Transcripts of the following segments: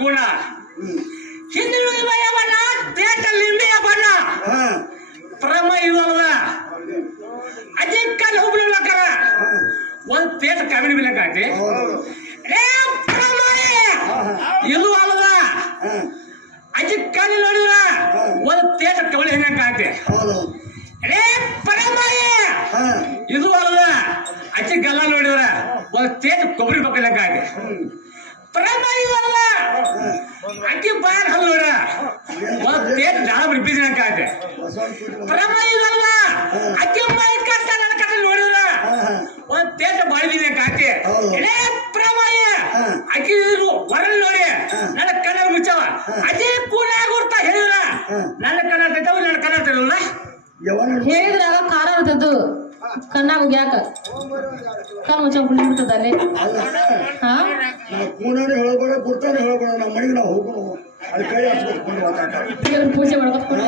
vacuna ಪ್ರಭಾವಲ್ಲ ಅಕ್ಕಿ bar ಹಲ್ಲೋರ ಮತ್ತೆ ಕುಳಿಬಿಡ್ತದ ಅಲ್ಲಿ. ಅಲ್ಲ ಹಾ? ನಾವು ಕೂನಾನು ಹೇಳಬೇಡ ನಮ್ಮ ಮನೆಗೆ ನಾವು ಹೋಗೋಣ ಅಲ್ಲಿ ಕೈ ದೇವ್ರ ಪೂಜೆ ಮಾಡ್ಕೊತ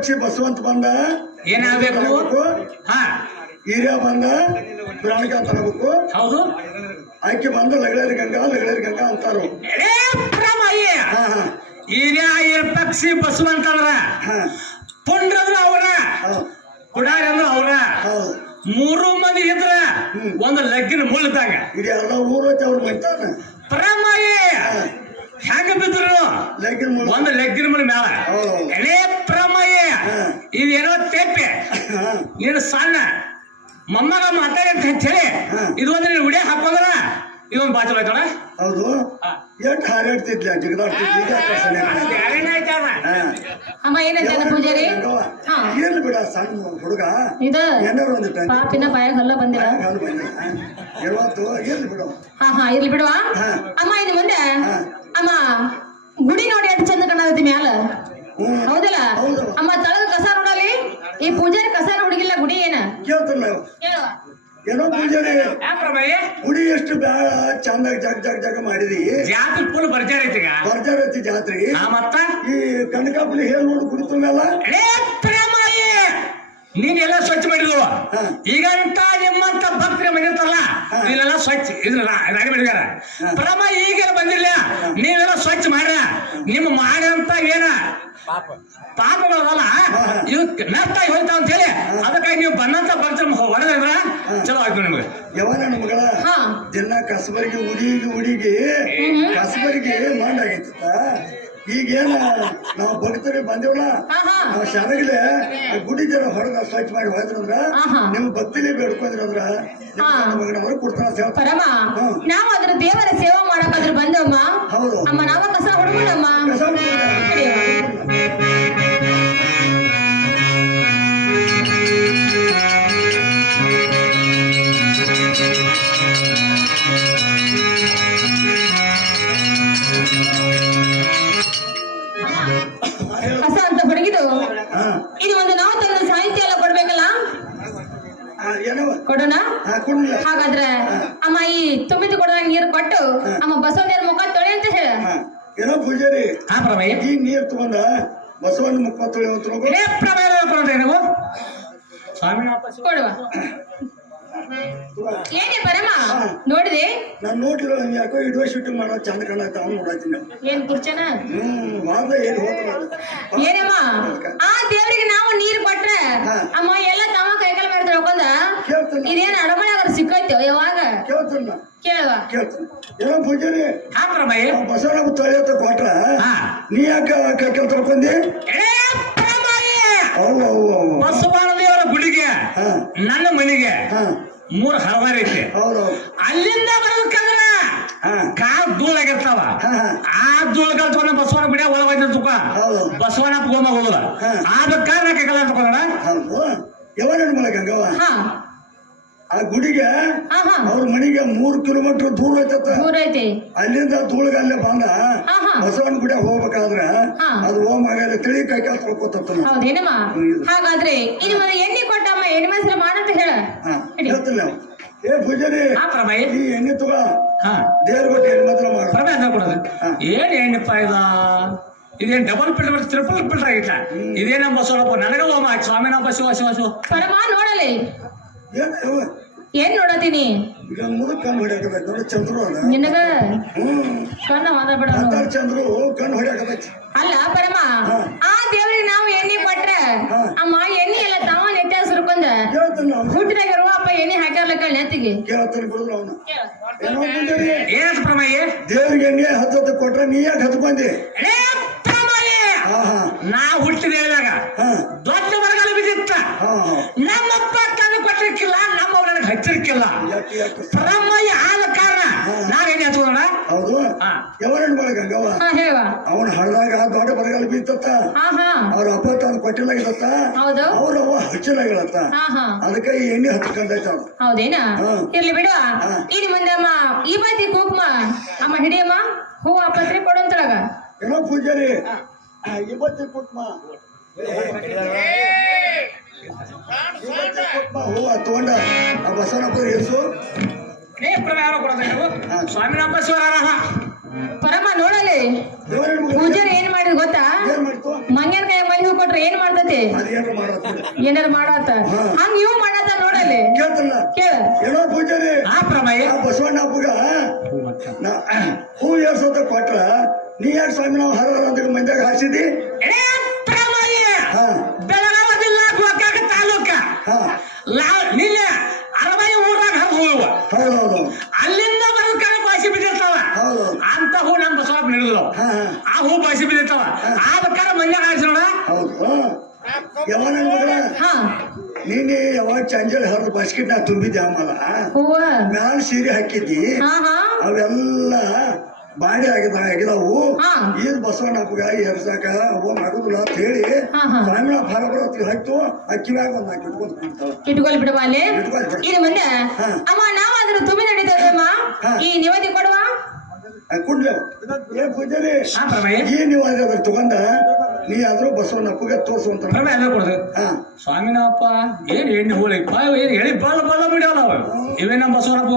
ಪಕ್ಷಿ ಬಸವಂತ ಬಂದ? ಏನಾಗಬೇಕು? ಹಾ. ಹಿರಿಯ ಬಂದ? ಪ್ರಾಣಿಕ ತರಬೇಕು? ಹೌದು. ಆಯ್ಕೆ ಬಂದ ಲಗಳೇರಿ ಗಂಗಾ ಲಗಳೇರಿ ಗಂಗಾ ಅಂತಾರು. ಏ ಪ್ರಮಯ್ಯ ಹಾ ಹಾ. ಈಗ ಪಕ್ಷಿ ಬಸವಂತಂದ್ರ ಅವರ ಪುಂಡ್ರಂದ್ರ ಅವರ. ಅಂದ್ರ ಅವ್ರ. ಮೂರು ಮಂದಿ ಇದ್ರ. ಒಂದು ಲಗ್ಗಿನ ಮುಳ್ಳಿದ್ದಂಗ ಇಡೀ ಎಲ್ಲ ಊರೈತೆ ಅವ್ರು ಬರ್ತಾನೆ ಪ್ರಮಯ್ಯ ಹೆಂಗ ಬಿದ್ರು? ಒಂದು ಲೆಗ್ಗಿನ ಮುಳ್ಳ ಮ್ಯಾಲ. ಎಳೆ ಪ್ರಮಯ್ಯ ಹಾ. ಇದೇನೋ ತೆಪ್ಪೆ ನೀನು ಸಣ್ಣ. ಮೊಮ್ಮಗ ಮಾತಾಡಿ ಅಂತ ಹೇಳಿ. ಇದು ಅಂದ್ರೆ ನೀನು ಉಡಿಯ ಹಾಕೊಂಡ್ರ? ಇದೊಂದು ಬಾಚಲ್ ಆಯ್ತಣ ಹೌದು. ಎಷ್ಟು ಹಾರಾಡ್ತಿದ್ಲ? ಅಮ್ಮ ಏನಂತ ಪೂಜಾರಿ? ಹಾ. ಏನು ಬಿಡ ಸಣ್ಣ ಹುಡುಗ? ಇದ ಏನಾರು ಒಂದು ಪಾಪಿನ ಬಾಯಾಗ ಹಲ್ಲ ಬಂದಿಲ್ಲ. ಯಾವತ್ತು? ಏನು ಬಿಡು? ಹಾ ಹಾ ಇರ್ಲಿ ಬಿಡುವ. ಹಾ. ಅಮ್ಮ ಇನ್ನು ಮುಂದೆ. ಅಮ್ಮ ಗುಡಿ ನೋಡಿ ಎಷ್ಟು ಚಂದ ಕಾಣತೈತಿ ಮ್ಯಾಲ ಹೌದಿಲ್ಲ? ಹೌದು. ಅಮ್ಮ ತಳಗ ಕಸ ನೋಡಲಿ ಈ ಪೂಜಾರಿ ಕಸ ನೋಡಿಗಿಲ್ಲ ಗುಡಿ ಏನ? ಕೇಳ್ತಾನ ಏನೋ ಪೂಜಾರಿ. ಗುಡಿ ಎಷ್ಟು ಚಂದ ಚಂದಾಗಿ ಜಗ್ ಜಗ್ ಜಗ್ ಮಾಡಿದಿ? ಜಾತ್ರೆ ಫುಲ್ ಬರ್ಜಾರ ಐತಿ ಬರ್ತಾರೈತಿ ಜಾತ್ರೆ. ಆ ಮತ್ತ? ಈ ಕನಕಾಪುರಿ ಹೇಳಿ ನೋಡಿ ಎಳೆ ಪ್ರಮಯ್ಯ ನೀನೆಲ್ಲ ಸ್ವಚ್ಛ ಮಾಡಿದ್ರು ಈಗ ಈಗಂತ ನಿಮ್ಮಂತ ಭಕ್ತರ ಬಂದಿರ್ತಾರಲ್ಲ ನೀನೆಲ್ಲ ಇದನ್ನೆಲ್ಲ ಸ್ವಚ್ಛ ಇದನ್ನ ಹಾ. ಪ್ರಮ ಈಗೆಲ್ಲ ಬಂದಿರ್ಲ ನೀವೆಲ್ಲ ಸ್ವಚ್ಛ ಮಾಡ್ರ. ನಿಮ್ಮ ಮಾಡಂತ ಏನ? ಪಾಪಗಳಲ್ಲ. ಇವ್ ನಷ್ಟ ಆಗಿ ಹೋಯ್ತಾವ ಅಂತ ಹೇಳಿ ಅದಕ್ಕಾಗಿ ನೀವು ಬಂದಂತ ಭಕ್ತರ ಹೊಡೆದ್ರ ಚಲೋ ಆಯ್ತು ನಿಮ್ಗೆ. ಯಾವಾಗ ನಿಮ್ಗಳ ಮಗಳ ಹಾ. ದಿನ ಕಸಬರಿಗೆ ಉಡಿಗೆ ಉಡಿಗೆ. ಕಸಬರಿಗೆ ಮಂಡಾಗೈತ ಈಗೇನ ನಾವು ಭಕ್ತರಿಗೆ ಬಂದೇವಲ್ಲ ಆಹಾ. ನಾವು ಶಾಲೆಗಿಲೆ ಆ ಗುಡಿ ಜನ ಹೊರಗ ಸ್ವಚ್ಛ ಮಾಡಿ ಹೋದ್ರಂದ್ರ ಆಹಾ. ನಿಮ್ ಭಕ್ತಿಲಿ ಬೇಡ್ಕೊಂಡ್ರಂದ್ರ ಹಾ. ಮಗನವರು ಕೊಡ್ತಾರ ಅಂತ ಹೇಳ್ತಾರೆ ಪರಮ ಹ್ಮ್. ನಾವು ಅದ್ರ ದೇವರ ಸೇವೆ ಮಾಡಕಾದ್ರ ಬಂದಮ್ಮ ಹೌದು ಅಮ್ಮ ನಾವ ಕಸ ಹೊಡ್ಬಿಡಮ್ಮ ಕಸ ಅಂತ ಹೊಡಗಿದು? ಇದು ಒಂದು ನಾವು ತಂದ ಸಾಹಿತ್ಯ ಎಲ್ಲ ಕೊಡ್ಬೇಕಲ್ಲ? ಕೊಡೋಣ? ಹಾಗಾದ್ರೆ ಅಮ್ಮ ಈ ತುಂಬಿದ್ದು ಕೊಡದ ನೀರು ಕೊಟ್ಟು ಅಮ್ಮ ಬಸವಣ್ಣರ ಮುಖ ತೊಳೆ ಅಂತ ಹೇಳ. ಏನೋ ಪೂಜಾರಿ. ಹಾ ಪ್ರಭಾಯಿ ಈ ನೀರ್ ತಗೊಂಡ ಬಸವಣ್ಣ ಮುಖ ತೊಳೆ ಹೇಳ್ಕೊಂಡ್ರೆ ನೀವು ಸ್ವಾಮಿ ಕೊಡುವ. ಏನೇ ಪರಮ ನೋಡಿದೆ? ನಾನ್ ನೋಡಿರೋ ಯಾಕೋ ಇಡುವ ಶೂಟಿಂಗ್ ಮಾಡೋ ಚಂದ ಕಾಣತ್ತ ಅವ್ನು ನೋಡತ್ತೀನಿ ಏನ್ ಕುರ್ಚನ? ಹ್ಮ್ ವಾದ ಏನ್ ಏನಮ್ಮ? ಆ ದೇವರಿಗೆ ನಾವು ನೀರು ಕೊಟ್ರೆ ಅಮ್ಮ ಎಲ್ಲ ತಮ್ಮ ಕೈಕಾಲ ಮೇಲೆ ತಿಳ್ಕೊಂಡ ಇದೇನ್ ಅಡಮಳೆ ಆಗ ಸಿಕ್ಕೈತೆ ಯಾವಾಗ? ಕೇಳ್ತಾನ ಕೇಳುವ. ಕೇಳ್ತಾನ. ಏನೋ ಪೂಜಾರಿ? ಹಾ ಪ್ರಭಾಯಿ ಆ ಬಸವಣ್ಣ ತೊಳೆಯತ್ತ ಕೊಟ್ರ? ಹಾ. ನೀ ಯಾಕ ಕೈ ತರ್ಕೊಂಡಿ ಏ ಪ್ರಭಾಯಿ ಅವು ಅವು ಅವು ಬಸವಣ್ಣ ದೇವರ ಗುಡಿಗೆ ಹಾ. ನನ್ನ ಮನೆಗೆ ಹಾ. ಮೂರ್ ಹಲವಾರು ಐತಿ. ಹೌದು. ಅಲ್ಲಿಂದ ಬರ್ಬೇಕಂದ್ರ ಕಾಲ್ ಧೂಳಾಗಿರ್ತಾವ. ಆ ಧೂಳ ತಗೊಂಡ ಬಸವನ ಬಿಡ ಒಳಗ ತುಕ ಹೌದು. ಬಸವಣ್ಣ ಗೋಮ ಹೋಗುದ ಕಾರಣ ಕೈಕಲ್ಲ ತಕೊಂಡ ಹೌದು. ಯಾವ ಹಾ. ಆ ಗುಡಿಗೆ ಅವ್ರ ಮನೆಗೆ ಮೂರ್ ಕಿಲೋಮೀಟರ್ ದೂರ ಐತತ್ತ ದೂರ ಐತಿ. ಅಲ್ಲಿಂದ ಧೂಳಿಗೆ ಅಲ್ಲೇ ಬಂದ. ಬಸವನ ಹಾ. ಬಸವಣ್ಣ ಗುಡಿ ಹೋಗ್ಬೇಕಾದ್ರ ಹಾ. ಅದು ಹೋಮ್ ಆಗಲ್ಲ ತಿಳಿ ಕೈ ಕಾಲು ತೊಳ್ಕೊತತ್ತ ಹಾಗಾದ್ರೆ ಇದು ಒಂದು ಎಣ್ಣೆ ಕೊಟ್ಟಮ್ಮ ಎಣ್ಣೆ ಮಸರು ಮಾಡಂತ ಹೇಳ. ಹಾ ಹಿಡಿ. ನಾವು. ಏ ಪೂಜಾರಿ ಈ ಎಣ್ಣೆ ತಗೋ. ಹಾ. ದೇವ್ರ ಕೊಟ್ಟು ಎಣ್ಣೆ ಮಾತ್ರ ಮಾಡ. ಪ್ರಭಾಯ ಅಂತ ಕೊಡೋದು ಏನ್ ಎಣ್ಣೆಪ್ಪ ಇದ? ಇದೇನ್ ಡಬಲ್ ಫಿಲ್ಟರ್ ತ್ರಿಪಲ್ ಫಿಲ್ಟರ್ ಆಗಿತ್ತ ಇದೇನ ಬಸವಪ್ಪ ನನಗ ಹೋಮ ಆಯ್ತು. ಸ್ವಾಮಿ ನಮ್ಮ ಶಿವ ಶಿವ. ಶಿವ ನೋಡಲಿ. ಏನ್ ನೋಡತೀನಿ ನಿನಗ? ಕಣ್ಣು ಕಣ್ಣು ಹೊಡ್ಯಾಕತೈತಿ. ಅಲ್ಲ ಪರಮ. ಆ ದೇವ್ರಿಗೆ ನಾವು ಎಣ್ಣೆ ಕೊಟ್ರೆ ಅಮ್ಮ ಎಣ್ಣೆ ಎಲ್ಲ ತಾವ ನೆಟ್ಟ ಅವ್ನು ಹುಟ್ಟಿದಾಗ ಅಪ್ಪ ಎಣ್ಣೆ ಹಾಕ್ಯಾರ್ಲಕ್ಕ ನೆತ್ತಿಗೆ. ಏನಂತ ಪ್ರಮಾಯಿ ದೇವ್ರಿಗೆ. ಎಣ್ಣೆ ಹತ್ತತ್ತು ಕೊಟ್ರೆ ನೀ ಯಾಕೆ ಹತ್ಕೊಂಡಿ ನಾ ಹುಟ್ಟಿದ ಹೇಳಿದಾಗ ಹಾ. ದೊಡ್ಡ ಬರಗಾಲ ಬಿದ್ದಿತ್ತ. ಹಾ ಹಚ್ಚಿರ್ಕಿಲ್ಲ ಪರಮಯ್ಯ ಆದ ಕಾರಣ ನಾವೇನ್ ಹಚ್ಚೋಣ ಹೌದು. ಹಾ. ಹೇಳ ಅವನ ಹಳ್ಳಾಗ ದೊಡ್ಡ ಬರಗಾಲ ಬೀತತ್ತ. ಹಾ ಹಾ. ಅವ್ರ ಅಪ್ಪ ತಂದು ಕೊಟ್ಟಿಲಾಗಿದತ್ತ ಹೌದು. ಅವ್ರ ಅವ್ವ ಹಚ್ಚಿಲಾಗಿಳತ್ತ ಹಾ ಹಾ. ಅದಕ್ಕೆ ಈ ಎಣ್ಣೆ ಹತ್ಕೊಂಡೈತ ಅವ್ರು. ಹೌದೇನಾ. ಇರ್ಲಿ ಬಿಡುವ ಹಾ. ಇನ್ನು ಮುಂದೆ ಅಮ್ಮ ಈ ಬಾತಿ ಕೂಕ್ಮ ಅಮ್ಮ ಹಿಡಿಯಮ್ಮ ಹೂ ಪತ್ರಿ ಕೊಡಂತಳಗ ಏನೋ ಪೂಜಾರಿ. ಆ, ಬಾತಿ ಕುಟ್ಮ ಹೂವ ತಗೊಂಡ ಆ ಹೆಸರು ಪರಮ ನೋಡಲಿ ಪೂಜಾರಿ ಏನ್ ಮಾಡಿದ್ ಗೊತ್ತಾ ಮಂಗನ್ ಕೈ ಮಲ್ಲಿ ಹೂ ಕೊಟ್ರೆ ಏನ್ ಮಾಡ್ತತಿ ಏನಾರ ಮಾಡತ್ತ. ಹಂಗ ಇವ್ ಮಾಡತ್ತ ನೋಡಲಿ ಏನೋ ಆ ಬಸವಣ್ಣಪ್ಪಗ ಹೂ ಏರ್ಸೋದ ಕೊಟ್ರ ನೀ ಯಾಕೆ ಸ್ವಾಮಿ ನಾವು ಹರ ಹಾಸಿದಿ ಏ ಲಾ ನಿನ್ನೆ ಅರವೈ ಊರಾಗ ಹೌದೌದು ಅಲ್ಲಿಂದ ಬರೋಕಾಗ ಬಾಸಿ ಬಿದ್ದಿರ್ತಾವ. ಅಂತ ಹೂ ನಮ್ಮ ಬಸವಪ್ಪ ನಡೆದ್ರು. ಹಾ ಹಾ. ಆ ಹೂ ಬಾಸಿ ಬಿದ್ದಿರ್ತಾವ. ಆ ಕಾರಣ ಮಂಜಾಗ ಆರಿಸೋಣ ಹೌದು. ಯಾವನ ನೀನೆ ಯಾವಾಗ ಚಂಜಲ್ ಹರ ಬಾಸ್ಕೆಟ್ ನಾ ತುಂಬಿದ್ದೆ ಅಮ್ಮಲ್ಲ ಮ್ಯಾಲ ಸೀರೆ ಹಾಕಿದ್ದಿ. ಅವೆಲ್ಲ ಬಾಡಿ ಆಗಿದ ಆಗಿದಾವು ಹಾ. ಈದ್ ಬಸವಣ್ಣಪ್ಪಗ ಎರ್ಸಾಕ ಒಂದ್ ಆಗುದಿಲ್ಲ ಅಂತ ಹೇಳಿ ಗ್ರಾಮೀಣ ಹಾ. ಹತ್ತು ಮ್ಯಾಗ ಒಂದ್ ಹಾಕಿ ಇಟ್ಕೊಂಡು ಕುಂತಾವ ಇಟ್ಕೊಲ್ ಬಿಡುವ ಅಲ್ಲಿ. ಇನ್ನು ಮುಂದೆ. ಅಮ್ಮ ನಾವು ಅದ್ರ ತುಂಬಿ ನಡೀತದಮ್ಮ ಹಾ. ಈ ನಿವದಿ ಕೊಡುವ? ಕುಡ್ಲೇವ್ ಏ ಪೂಜಾರಿ. ಈ ನೀವು ಅದ್ರ ತಗೊಂಡ ನೀ ಆದ್ರೂ ಬಸವಣ್ಣಪ್ಪಗ ತೋರ್ಸುವಂತ ಎಲ್ಲ ಕೊಡುದು ಹಾ. ಸ್ವಾಮಿನಪ್ಪ ಏನ್ ಎಣ್ಣೆ ಹೋಳಿಪ್ಪ ಏನ್ ಹೇಳಿ ಬಲ್ಲ ಬಲ್ಲ ಬಿಡಲ್ಲ ಅವ ಇವೇ ನಮ್ಮ ಬಸವನಪ್ಪ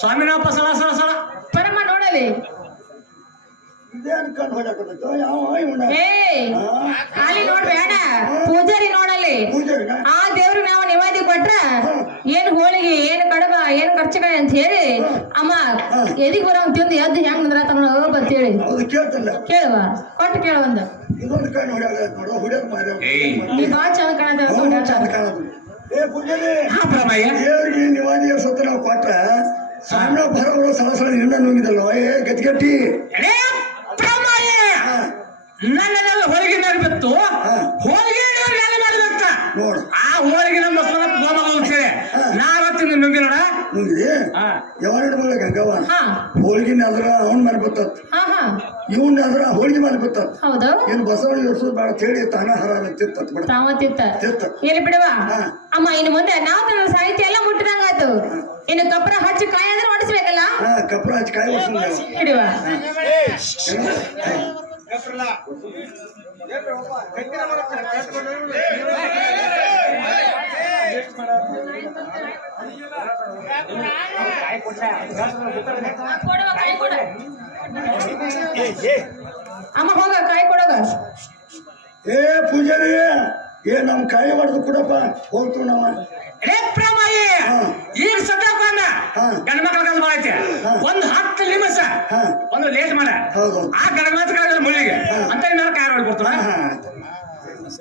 ಸ್ವಾಮಿನಪ್ಪ ಸಲ ಸಲ ಸಲ. ಪರಮ ನೋಡಲಿ. ಯಾವ ಇವನ ಅಲ್ಲಿ ನೋಡ್ಬೇಡ ಪೂಜಾರಿ ನೋಡಲಿ ಆ ದೇವ್ರಿಗೆ ನಾವು ನಿವಾದಿ ಕೊಟ್ರ ಏನ್ ಹೋಳಿಗೆ ಏನ್ ಕಡಬ ಏನ್ ಖರ್ಚುಗಳ ಅಂತ ಹೇಳಿ ಅಮ್ಮ ಎದಿಗ್ ಬರೋ ತಿಂದು ಎದ್ದು ಹೆಂಗ್ ನಿಂದ್ರಾತ ಅಂತ ಹೇಳಿ. ಹೌದು ಕೇಳ್ತಲ್ಲ. ಕೇಳುವ ಕೊಟ್ಟು ಕೇಳ ಒಂದು. ಇದೊಂದು ಕಣ್ಣು ಹೊಡ್ಯಾಗ ನೋಡು. ನೀ ಬಾಳ ಚಂದ ಕಾಣೋದು. ಏ ಪೂಜಾರಿ. ದೇವ್ರಿಗೆ ನಿವಾದಿಯ ಸತ್ತ ನಾವು ಕೊಟ್ರ ಸಣ್ಣ ಬರೋರು ಸಲ ಸಲ ನುಂಗಿದಲ್ಲ? ಏ ಗಟ್ಟಿ ಗಟ್ಟಿ ಏ ಪ್ರಮಯ್ಯ ಹಾ. ನನ್ನೆಲ್ಲ ಹೋಳಿಗೆ ಮೇಲೆ ನೋಡು. ಆ ಹೋಳಿಗೆ ನಮ್ಮ ಗೋಮಗ ಅಂತೇಳಿ ನಾ ತಿಂದು ನುಂಗಿ ನೋಡ ನುಂಗಿ? ಯಾವಾಗ ಯಾವ ಹಿಡ್ಕೊಳ್ಳ ಗಂಗವ್ವ? ಹಾ. ಹೋಳ್ಗಿ ನೆದ್ರ ಅವನ್ ಮೇಲೆ ಬತ್ತತ್. ಹಾ ಹಾ. ಇವನ್ ನೆದ್ರ ಹೋಳಿಗೆ ಮೇಲೆ ಬತ್ತತ್. ಹೌದು. ಏನ್ ಬಸವಳಿ ಯೋಡ್ಸೋದ್ ಬೇಡ ತೇಳಿ ತಾನ ಹರ ತಿತ್ತ. ತಿತ್ತ. ಎಲ್ಲಿ ಬಿಡವ ಅಮ್ಮ ಇನ್ನು ಮುಂದೆ ನಾವು ತನ್ನ ಸಾಹಿತ್ಯ ಎಲ್ಲ ಮುಟ್ಟಿದಂಗ ಆಯ್ತು. ಇನ್ನು ಕಪ್ರ ಹಚ್ಚಿ ಕಾಯಿ ಅಂದ್ರೆ ಹೊಡಿಸ್ಬೇಕಲ್ಲ ಹಾ ಕಪ್ರ ಹಚ್ಚಿ ಕಾಯಿ ವರ್ಷ ಕೊಡ ಅಮ್ಮ ಹೋಗ ಕಾಯಿ ಕೊಡೋದ. ಏ ಪೂಜಾರಿ. ಏ ನಮ್ ಕಾಯಿ ಹೊಡೆದು ಕೊಡಪ್ಪ. ಹೋಗ್ತು ನಾವ. ಹಾ. ಈಗ ಸದ್ಯಕ್ಕ. ಗಂಡ ಮಕ್ಕಳ ಮಾಡೈತೆ ಒಂದು ಹತ್ತು ನಿಮಿಷ. ಒಂದು ಲೇಟ್ ಮಾಡ. ಆ ಗಂಡ ಮಾತ್ರ ಮುಳ್ಳಿಗೆ. ಅಂತ ಕಾಯಿ ಹೊಡ್ಕೊಡ್ತಾನ ಹಾ